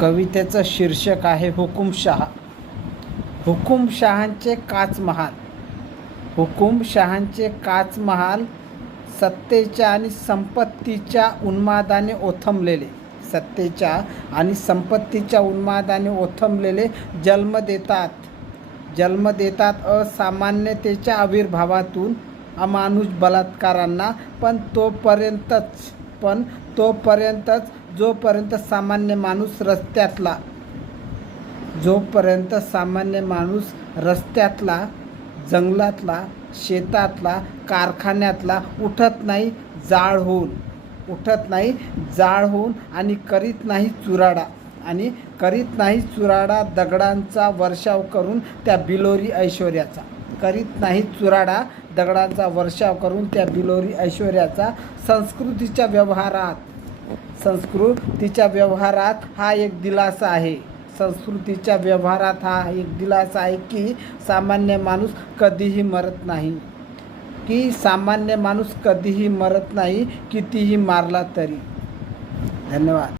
कवितेचं शीर्षक आहे हुकुमशहा. हुकुमशहांचे काच महाल. हुकुमशहांचे काच महाल सत्तेच्या आणि संपत्तीच्या उन्मादाने ओथंबलेले, सत्तेच्या आणि संपत्तीच्या उन्मादाने ओथंबलेले जन्म देतात असामान्यतेच्या आविर्भावातून अमानुष बलात्कारांना. पण तोपर्यंतच जोपर्यंत सामान्य माणूस रस्त्यातला, जंगलातला, शेतातला, कारखान्यातला उठत नाही जाळ होऊन आणि करीत नाही चुराडा दगडांचा वर्षाव करून त्या बिलोरी ऐश्वर्याचा. संस्कृतीच्या व्यवहारात हा एक दिलासा आहे की सामान्य माणूस कधीही मरत नाही, कितीही मारला तरी. धन्यवाद.